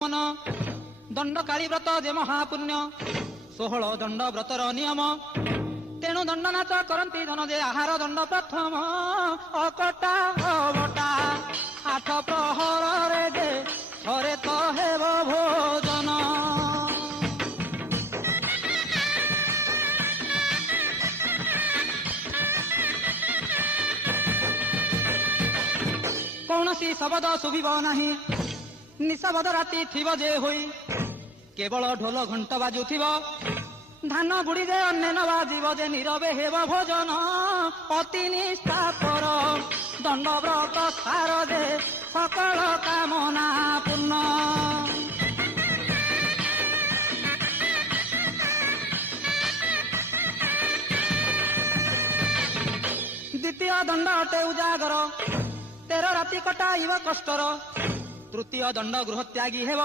मन दंड काली व्रत जे महापुण्य 16 दंड व्रतर नियम तेणु दंड नाच करती धन जे आहार दंड प्रथम अकटा अबटा 8 प्रहर रे जे थरे तो हेब भोजन। कौनसी शब्द शुभिब नाही निशब्द राति थिब जे होई केवल ढोल घंट बाजुथिब धान गुड़ी जे अन्य न बाजिब जे नीरवे हेब भोजन अति निष्ठापर दंड व्रत सार जे सकल कामना पूर्ण। द्वितीय दंड अटे उजागर 13 राति कटाइब कष्टर। तृतीय दंड गृह त्यागी हेब।